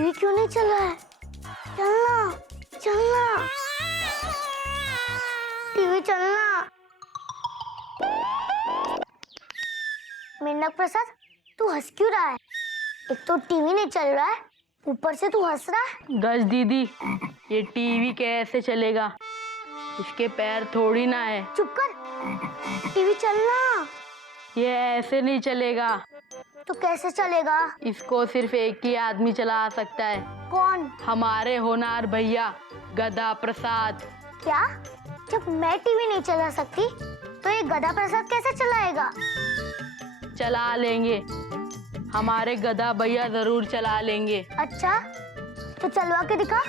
TV क्यों नहीं चल रहा है? चलना चलना, टीवी चलना। मेंढक प्रसाद, तू हंस क्यों रहा है? एक तो टीवी नहीं चल रहा है, ऊपर से तू हंस रहा है। गज दीदी, ये टीवी कैसे चलेगा? इसके पैर थोड़ी ना है। चुप कर, टीवी चलना। ये ऐसे नहीं चलेगा। तो कैसे चलेगा? इसको सिर्फ एक ही आदमी चला सकता है। कौन? हमारे होनार भैया गधा प्रसाद। क्या? जब मैं टीवी नहीं चला सकती तो ये गधा प्रसाद कैसे चलाएगा? चला लेंगे, हमारे गधा भैया जरूर चला लेंगे। अच्छा, तो चलवा के दिखा।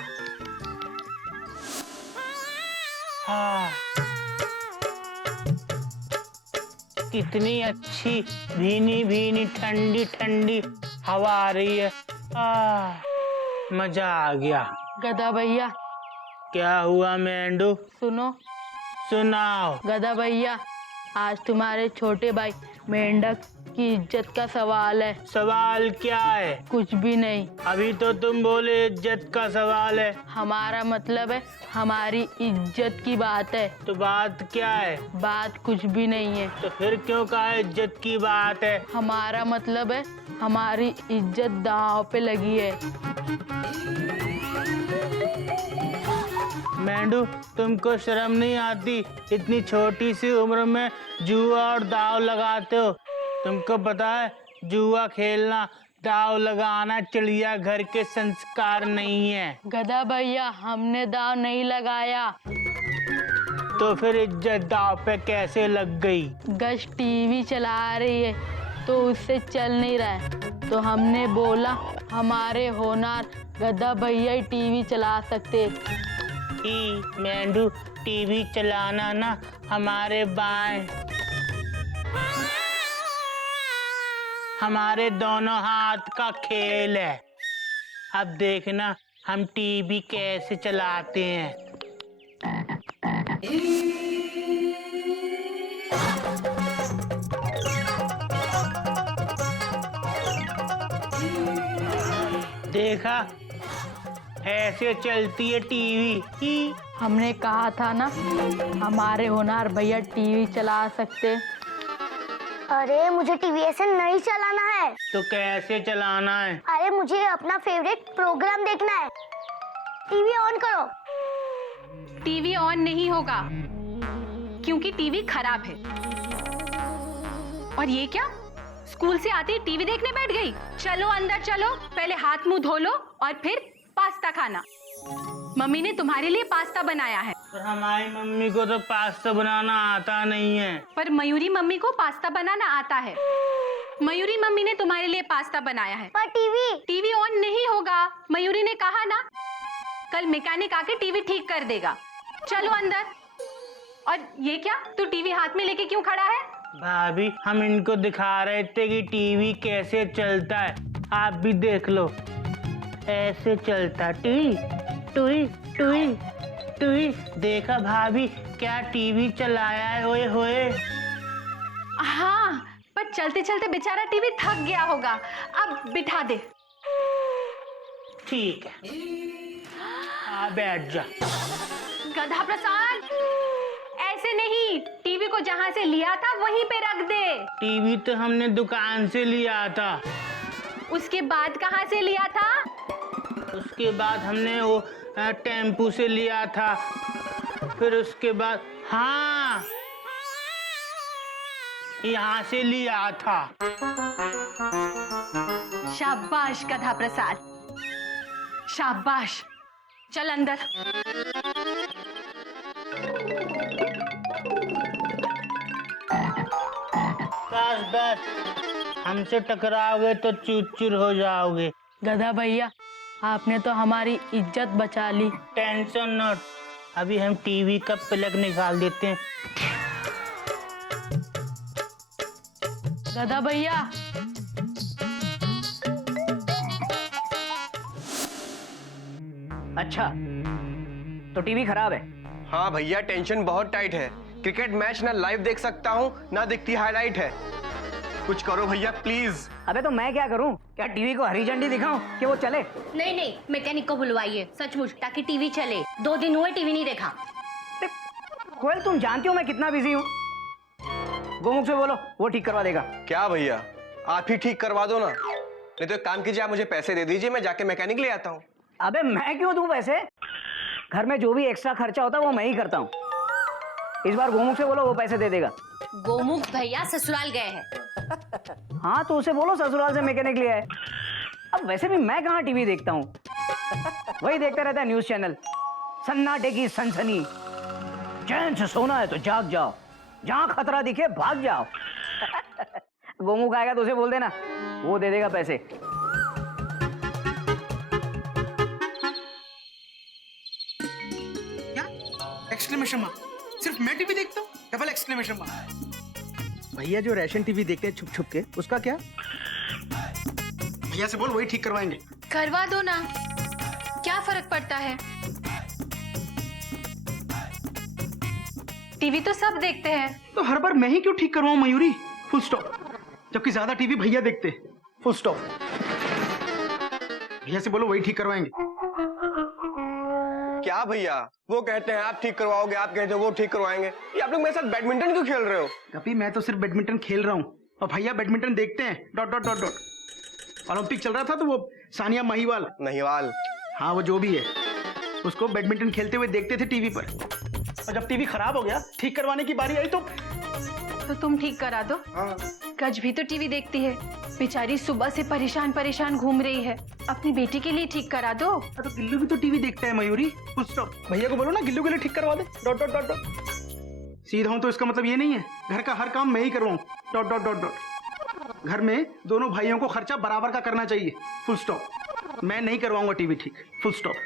हाँ, कितनी अच्छी भीनी भीनी ठंडी ठंडी हवा आ रही है। मजा आ गया। गधा भैया। क्या हुआ मेंढू? सुनो। सुनाओ। गधा भैया, आज तुम्हारे छोटे भाई मेंढक की इज्जत का सवाल है। सवाल क्या है? कुछ भी नहीं। अभी तो तुम बोले इज्जत का सवाल है। हमारा मतलब है हमारी इज्जत की बात है। तो बात क्या है? बात कुछ भी नहीं है। तो फिर क्यों कहा इज्जत की बात है? हमारा मतलब है हमारी इज्जत दांव पे लगी है। मेंढू, तुमको शर्म नहीं आती? इतनी छोटी सी उम्र में जुआ और दाव लगाते हो। तुमको पता है जुआ खेलना, दाव लगाना चिड़िया घर के संस्कार नहीं है। गधा भैया, हमने दाव नहीं लगाया। तो फिर इज्जत दाव पे कैसे लग गई? गश टीवी चला रही है तो उससे चल नहीं रहा है, तो हमने बोला हमारे होनार गधा भैया ही टीवी चला सकते। मेंढू, टीवी चलाना ना हमारे बाएं, हमारे दोनों हाथ का खेल है। अब देखना हम टीवी कैसे चलाते हैं। देखा, ऐसे चलती है टीवी। हमने कहा था ना हमारे होनार भैया टीवी चला सकते। अरे मुझे टीवी ऐसे नहीं चलाना है। तो कैसे चलाना है? अरे मुझे अपना फेवरेट प्रोग्राम देखना है। टीवी ऑन करो। टीवी ऑन नहीं होगा क्योंकि टीवी खराब है। और ये क्या, स्कूल से आते ही टीवी देखने बैठ गई? चलो अंदर चलो, पहले हाथ मुंह धो लो और फिर पास्ता खाना। मम्मी ने तुम्हारे लिए पास्ता बनाया है। पर हमारी मम्मी को तो पास्ता बनाना आता नहीं है। पर मयूरी मम्मी को पास्ता बनाना आता है। मयूरी मम्मी ने तुम्हारे लिए पास्ता बनाया है। पर टीवी ऑन नहीं होगा, मयूरी ने कहा ना। कल मैकेनिक आके टीवी ठीक कर देगा। चलो अंदर। और ये क्या, तू टीवी हाथ में लेके क्यों खड़ा है? भाभी, हम इनको दिखा रहे थे कि टीवी कैसे चलता है। आप भी देख लो, ऐसे चलता। टुई टुई टुई टुई। देखा भाभी, क्या टीवी चलाया है। ओए होए। हाँ, पर चलते चलते बेचारा टीवी थक गया होगा। अब बिठा दे। ठीक है, आ बैठ जा। गधा प्रसाद, ऐसे नहीं, टीवी को जहाँ से लिया था वहीं पे रख दे। टीवी तो हमने दुकान से लिया था। उसके बाद कहाँ से लिया था? उसके बाद हमने वो टेम्पू से लिया था। फिर उसके बाद हाँ, यहाँ से लिया था। शाबाश गधा प्रसाद, शाबाश। चल अंदर। बस बस, हमसे टकराओगे तो चूर चूर हो जाओगे। गधा भैया, आपने तो हमारी इज्जत बचा ली। टेंशन नॉट, अभी हम टीवी का प्लग निकाल देते हैं। गधा भैया, अच्छा तो टीवी खराब है? हाँ भैया, टेंशन बहुत टाइट है। क्रिकेट मैच ना लाइव देख सकता हूँ ना दिखती हाईलाइट है। कुछ करो भैया प्लीज। अबे तो मैं क्या करूं? क्या टीवी को हरी झंडी दिखाऊं कि वो चले? नहीं नहीं, मैकेनिक को बुलवाइए सचमुच, ताकि टीवी चले। 2 दिन हुए टीवी नहीं देखा। कोयल तुम जानती हो मैं कितना बिजी हूँ। गोमुख से बोलो, वो ठीक करवा देगा। क्या भैया, आप ही ठीक करवा दो ना। नहीं तो एक काम कीजिए, आप मुझे पैसे दे दीजिए, मैं जाके मैकेनिक ले आता हूँ। अबे मैं क्यों दूं पैसे? घर में जो भी एक्स्ट्रा खर्चा होता है वो मैं ही करता हूँ। इस बार गोमुख से बोलो, वो पैसे दे देगा। गोमुख भैया ससुराल गए हैं। हाँ तो उसे बोलो ससुराल से मैकेनिक ले आए। अब वैसे भी मैं कहाँ टीवी देखता हूँ, वही देखता रहता है न्यूज चैनल। सन्नाटे की सनसनी, चैन से सोना है तो जाग जाओ, जहाँ खतरा दिखे भाग जाओ। गोमुख आएगा तो उसे बोल देना, वो दे देगा पैसे। क्या? Exclamation mark. सिर्फ मैं टीवी देखता हूँ? Double exclamation mark. भैया जो राशन टीवी देखते हैं छुप छुप के, उसका क्या? भैया से बोल, वही ठीक करवाएंगे। करवा दो ना, क्या फर्क पड़ता है? टीवी तो सब देखते हैं। तो हर बार मैं ही क्यों ठीक करवाऊं मयूरी? Full stop. जबकि ज्यादा टीवी भैया देखते हैं। Full stop. भैया से बोलो, वही ठीक करवाएंगे। क्या भैया, वो कहते हैं आप ठीक करवाओगे, आप कहते हो वो ठीक करवाएंगे। ये आप लोग मेरे साथ बैडमिंटन क्यों खेल रहे हो? कभी मैं तो सिर्फ बैडमिंटन खेल रहा हूँ और भैया बैडमिंटन देखते हैं। Dot dot dot dot. Olympic चल रहा था तो वो सानिया महिवाल, हाँ वो जो भी है, उसको बैडमिंटन खेलते हुए देखते थे टीवी पर। और जब टीवी खराब हो गया, ठीक करवाने की बारी आई तो तुम ठीक करा दो। गज भी तो टीवी देखती है, बेचारी सुबह से परेशान परेशान घूम रही है। अपनी बेटी के लिए ठीक करा दो। तो गिल्लू भी तो टीवी देखता है मयूरी। Full stop. भैया को बोलो ना, गिल्लू के लिए ठीक करवा दे। Dot dot dot dot. सीधा हूं तो इसका मतलब ये नहीं है घर का हर काम मैं ही करवाऊं। Dot dot dot dot. घर में दोनों भाइयों को खर्चा बराबर का करना चाहिए। Full stop. मैं नहीं करवाऊंगा टीवी ठीक। Full stop.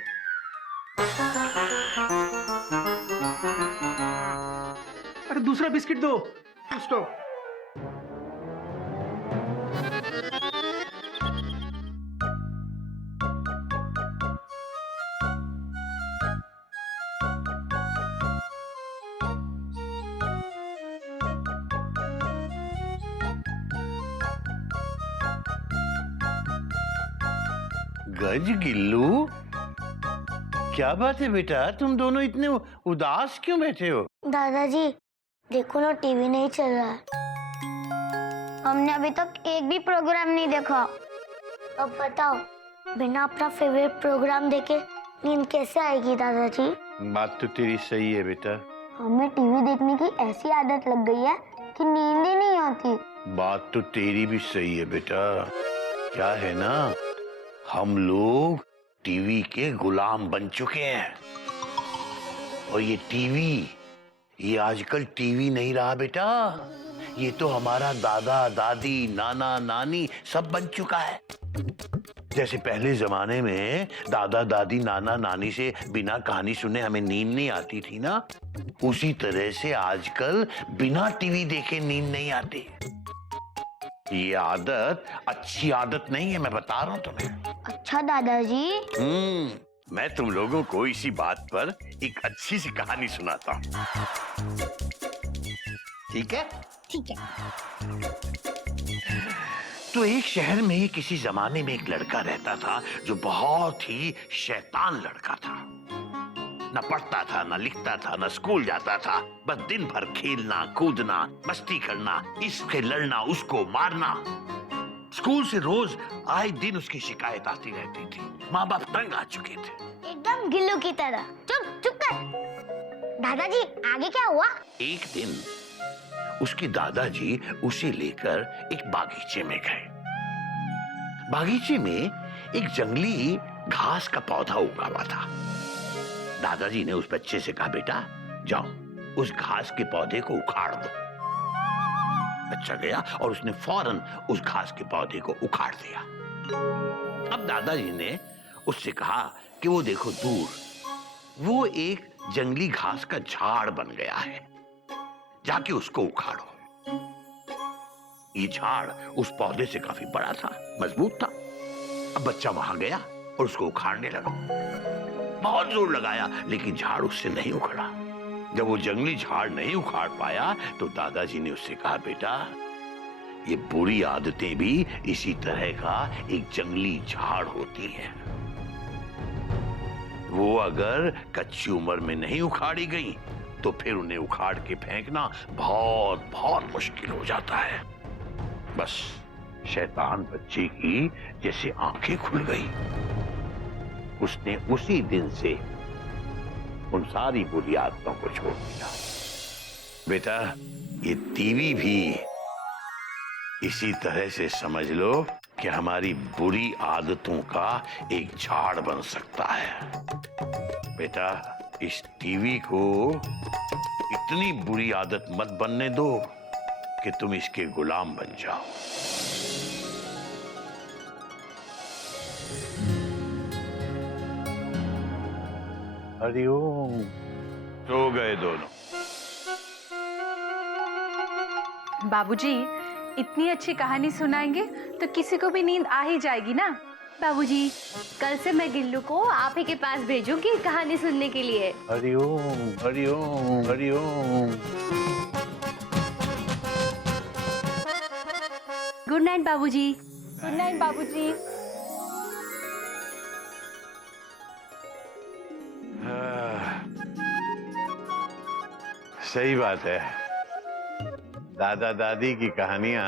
अरे दूसरा बिस्किट दो। Full stop. गज गिल्लू, क्या बात है बेटा, तुम दोनों इतने उदास क्यों बैठे हो? दादाजी देखो ना, टीवी नहीं चल रहा है। हमने अभी तक एक भी प्रोग्राम नहीं देखा। अब बताओ, बिना अपना फेवरेट प्रोग्राम देखे नींद कैसे आएगी दादाजी? बात तो तेरी सही है बेटा। हमें टीवी देखने की ऐसी आदत लग गई है कि नींद ही नहीं आती। बात तो तेरी भी सही है बेटा। क्या है ना, हम लोग टीवी के गुलाम बन चुके हैं। और ये टीवी, ये आजकल टीवी नहीं रहा बेटा, ये तो हमारा दादा दादी नाना नानी सब बन चुका है। जैसे पहले जमाने में दादा दादी नाना नानी से बिना कहानी सुने हमें नींद नहीं आती थी ना, उसी तरह से आजकल बिना टीवी देखे नींद नहीं आती। ये आदत अच्छी आदत नहीं है, मैं बता रहा हूँ तुम्हें। अच्छा दादाजी। मैं तुम लोगों को इसी बात पर एक अच्छी सी कहानी सुनाता हूँ, ठीक है? ठीक है। तो एक शहर में किसी जमाने में एक लड़का रहता था जो बहुत ही शैतान लड़का था। न पढ़ता था, न लिखता था, न स्कूल जाता था, बस दिन भर खेलना कूदना मस्ती करना, इससे लड़ना उसको मारना। स्कूल से रोज आए दिन उसकी शिकायत आती रहती थी। माँ बाप तंग आ चुके थे। एकदम गिल्लू की तरह। चुप चुप कर। दादाजी आगे क्या हुआ? एक दिन उसके दादाजी उसे लेकर एक बागीचे में गए। बागीचे में एक जंगली घास का पौधा उगा हुआ था। दादाजी ने उस बच्चे से कहा, बेटा जाओ उस घास के पौधे को उखाड़ दो। बच्चा गया और उसने फौरन उस घास के पौधे को उखाड़ दिया। अब दादाजी ने उससे कहा कि वो देखो दूर, वो एक जंगली घास का झाड़ बन गया है, जाके उसको उखाड़ो। ये झाड़ उस पौधे से काफी बड़ा था, मजबूत था। अब बच्चा वहां गया और उसको उखाड़ने लगा। बहुत जोर लगाया लेकिन झाड़ उससे नहीं उखड़ा। जब वो जंगली झाड़ नहीं उखाड़ पाया तो दादाजी ने उससे कहा, बेटा ये बुरी आदतें भी इसी तरह का एक जंगली झाड़ होती हैं। वो अगर कच्ची उम्र में नहीं उखाड़ी गई तो फिर उन्हें उखाड़ के फेंकना बहुत बहुत मुश्किल हो जाता है। बस शैतान बच्चे की जैसे आंखें खुल गई, उसने उसी दिन से उन सारी बुरी आदतों को छोड़ दिया। बेटा, ये टीवी भी इसी तरह से समझ लो कि हमारी बुरी आदतों का एक झाड़ बन सकता है। बेटा, इस टीवी को इतनी बुरी आदत मत बनने दो कि तुम इसके गुलाम बन जाओ। हरिओम। सो गए दोनों। बाबूजी, इतनी अच्छी कहानी सुनाएंगे तो किसी को भी नींद आ ही जाएगी ना। बाबूजी, कल से मैं गिल्लू को आप ही के पास भेजूंगी कहानी सुनने के लिए। हरिओम हरिओम हरिओम। गुड नाइट बाबूजी। गुड नाइट बाबूजी। सही बात है, दादा दादी की कहानियां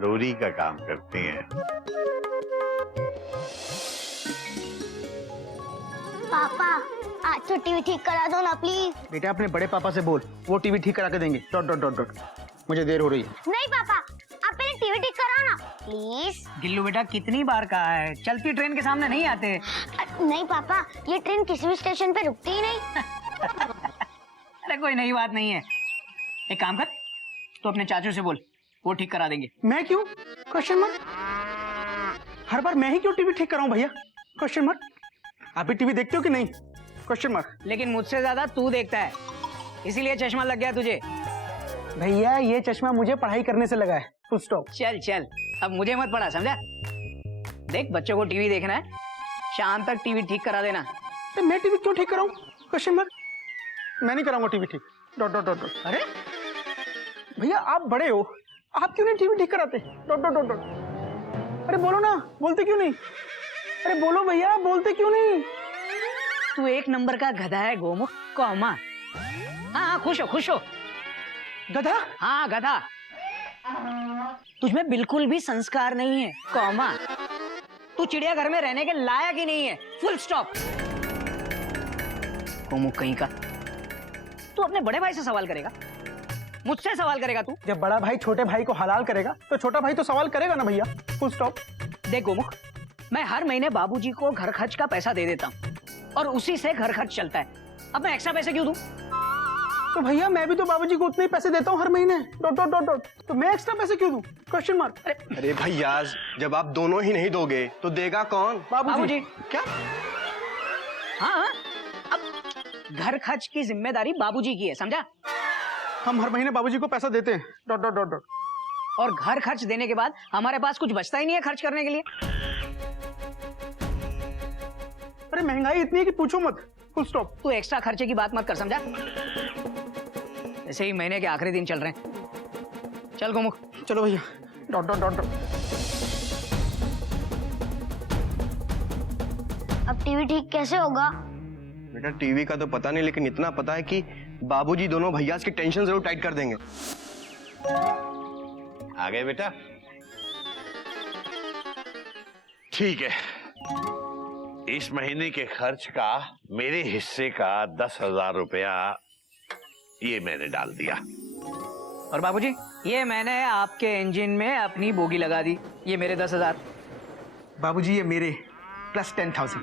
लोरी का काम करती हैं। पापा आज तो टीवी ठीक करा दो ना प्लीज। बेटा अपने बड़े पापा से बोल, वो टीवी ठीक करा के देंगे। Dot dot dot dot. मुझे देर हो रही है। नहीं पापा, आप पहले टीवी ठीक कराओ ना प्लीज। गिल्लू बेटा कितनी बार कहा है, चलती ट्रेन के सामने नहीं आते। नहीं पापा, ये ट्रेन किसी भी स्टेशन पे रुकती ही नहीं। अरे कोई नई बात नहीं है। एक काम कर, तो अपने चाचू से बोल, वो ठीक करा देंगे। मैं क्यों? Question mark. हर बार मैं ही क्यों टीवी ठीक कराऊं भैया? Question mark. आप भी टीवी देखते हो कि नहीं? Question mark. लेकिन मुझसे ज्यादा तू देखता है, इसीलिए चश्मा लग गया तुझे। भैया ये चश्मा मुझे पढ़ाई करने से लगा है। Full stop. चल चल, अब मुझे मत पढ़ा, समझा? देख, बच्चों को टीवी देखना है, शाम तक टीवी ठीक करा देना। तो मैं टीवी क्यों ठीक कराऊं? Question mark. मैं नहीं कराऊंगा टीवी ठीक। Dot dot dot dot. अरे भैया आप बड़े हो, आप क्यों नहीं टीवी ठीक कराते? Dot dot dot dot. अरे बोलो ना, बोलते क्यों नहीं? अरे बोलो भैया, बोलते क्यों नहीं? तू एक नंबर का गधा है गोमुख, कौमा। हाँ, खुश हो खुश हो। गधा? हाँ गधा। तुझमें बिल्कुल भी संस्कार नहीं है, कौमा। तू चिड़ियाघर में रहने के लायक ही नहीं है, फुल स्टॉप। गोमुख कहीं का। तू अपने बड़े भाई से सवाल करेगा, मुझसे सवाल करेगा तू? जब बड़ा भाई छोटे भाई को हलाल करेगा तो छोटा भाई तो सवाल करेगा ना भैया। Full stop. देख गोमुख, मैं हर महीने बाबूजी को घर खर्च का पैसा दे देता हूँ और उसी से घर खर्च चलता है। अब मैं एक्स्ट्रा पैसे क्यों दूं? तो भैया मैं भी तो बाबूजी को उतने ही पैसे देता हूँ हर महीने। Dot dot dot dot. तो मैं एक्स्ट्रा पैसे क्यों दूं? Question mark. अरे भैया, जब आप दोनों ही नहीं दोगे तो देगा कौन? बाबूजी। क्या? हाँ, अब घर खर्च की जिम्मेदारी बाबूजी की है, समझा? हम हर महीने बाबूजी को पैसा देते हैं। Dot dot dot dot. और घर खर्च देने के बाद हमारे पास कुछ बचता ही नहीं है खर्च करने के लिए। अरे महंगाई इतनी है कि पूछो मत। Full stop. तू एक्स्ट्रा खर्चे की बात मत कर, समझा? ऐसे ही महीने के आखिरी दिन चल रहे हैं। चल गोमुख। चलो भैया। Dot dot dot dot. अब टीवी ठीक कैसे होगा? बेटा टीवी का तो पता नहीं, लेकिन इतना पता है कि बाबूजी दोनों भैया की टेंशन जरूर टाइट कर देंगे। आ गए बेटा? ठीक है, इस महीने के खर्च का मेरे हिस्से का 10,000 रुपया ये मैंने डाल दिया। और बाबूजी, ये मैंने आपके इंजन में अपनी बोगी लगा दी, ये मेरे 10,000। बाबूजी ये मेरे प्लस 10,000।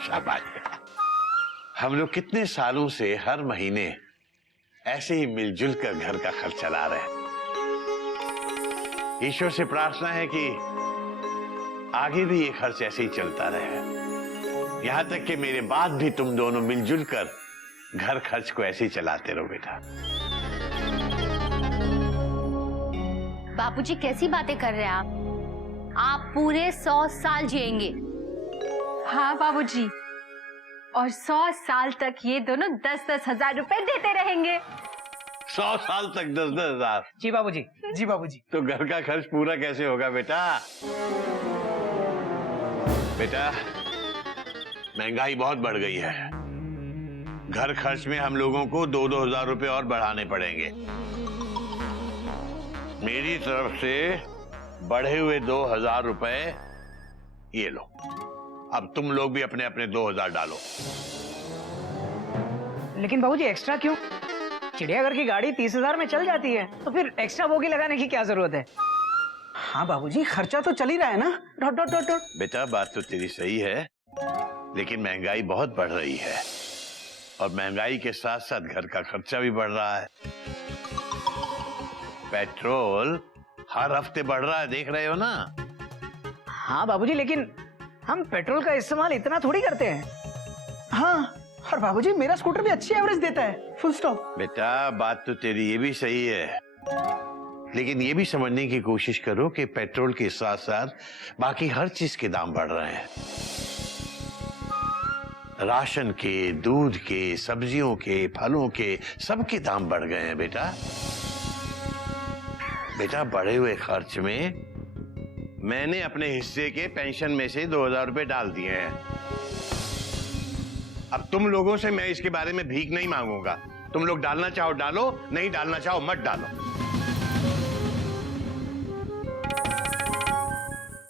शाबाश बेटा। हम लोग कितने सालों से हर महीने ऐसे ही मिलजुल कर घर का खर्च चला रहे हैं। ईश्वर से प्रार्थना है कि आगे भी ये खर्च ऐसे ही चलता रहे, यहां तक कि मेरे बाद भी तुम दोनों मिलजुल कर घर खर्च को ऐसे ही चलाते रहो बेटा। बापूजी कैसी बातें कर रहे हैं आप पूरे 100 साल जिएंगे। हाँ बाबूजी, और 100 साल तक ये दोनों 10-10 हजार रुपए देते रहेंगे। 100 साल तक 10-10 हजार। जी बाबूजी। जी बाबूजी। तो घर का खर्च पूरा कैसे होगा बेटा? बेटा, महंगाई बहुत बढ़ गई है। घर खर्च में हम लोगों को 2-2 हजार रुपए और बढ़ाने पड़ेंगे। मेरी तरफ से बढ़े हुए 2,000 रुपए ये लो। अब तुम लोग भी अपने अपने 2,000 डालो। लेकिन बाबूजी एक्स्ट्रा क्यों? चिड़ियाघर की गाड़ी 30,000 में चल जाती है, तो फिर एक्स्ट्रा बोगी लगाने की क्या जरूरत है? हाँ बाबूजी, खर्चा तो चल ही रहा है ना। Dot dot dot dot. बेटा, बात तो तेरी सही है, लेकिन महंगाई बहुत बढ़ रही है और महंगाई के साथ साथ घर का खर्चा भी बढ़ रहा है। पेट्रोल हर हफ्ते बढ़ रहा है, देख रहे हो ना? हाँ बाबूजी, लेकिन हम पेट्रोल का इस्तेमाल इतना थोड़ी करते हैं। हाँ, और बाबूजी मेरा स्कूटर भी अच्छी एवरेज देता है। Full stop. बेटा, बात तो तेरी ये भी सही है, लेकिन ये भी समझने की कोशिश करो कि पेट्रोल के साथ साथ बाकी हर चीज के दाम बढ़ रहे हैं। राशन के, दूध के, सब्जियों के, फलों के, सबके दाम बढ़ गए हैं बेटा। बेटा, बढ़े हुए खर्च में मैंने अपने हिस्से के पेंशन में से 2,000 रुपए डाल दिए हैं। अब तुम लोगों से मैं इसके बारे में भीख नहीं मांगूंगा। तुम लोग डालना चाहो डालो, नहीं डालना चाहो मत डालो।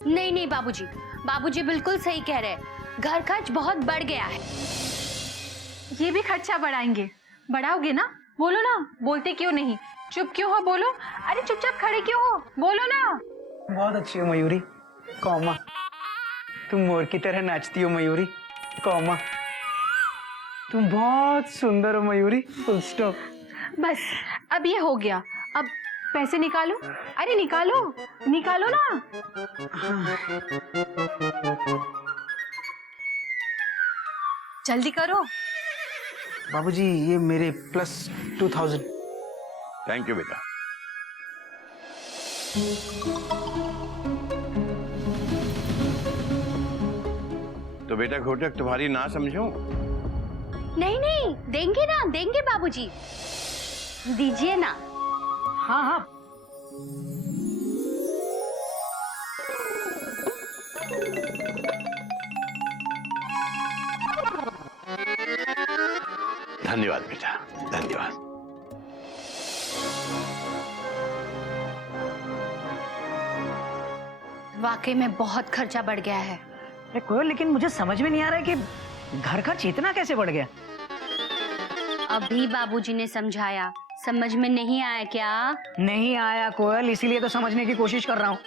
नहीं नहीं बाबूजी, बाबूजी बिल्कुल सही कह रहे हैं। घर खर्च बहुत बढ़ गया है। ये भी खर्चा बढ़ाएंगे? बढ़ाओगे ना? बोलो ना। बोलते क्यों नहीं? चुप क्यों हो? बोलो। अरे चुपचाप खड़े क्यों हो? बोलो ना। बहुत अच्छी हो मयूरी, कौमा। तुम मोर की तरह नाचती हो मयूरी, कौमा। तुम बहुत सुंदर हो मयूरी, फुल स्टॉप। बस अब ये हो गया। अब पैसे निकालो। अरे निकालो, निकालो ना। जल्दी करो। बाबूजी, ये मेरे प्लस 2,000। थैंक यू बेटा। तो बेटा घोटक, तुम्हारी ना समझूं? नहीं नहीं, देंगे ना, देंगे बाबूजी, दीजिए ना। हाँ हाँ। धन्यवाद बेटा, धन्यवाद। वाकई में बहुत खर्चा बढ़ गया है। अरे कोयल, लेकिन मुझे समझ में नहीं आ रहा है कि घर खर्च इतना कैसे बढ़ गया? अभी बाबूजी ने समझाया, समझ में नहीं आया क्या? नहीं आया कोयल, इसीलिए तो समझने की कोशिश कर रहा हूँ।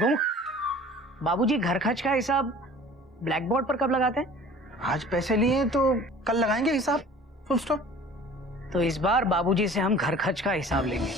गोमुख, बाबूजी घर खर्च का हिसाब ब्लैक बोर्ड पर कब लगाते हैं? आज पैसे लिए तो कल लगाएंगे हिसाब। Full stop. तो इस बार बाबूजी से हम घर खर्च का हिसाब लेंगे।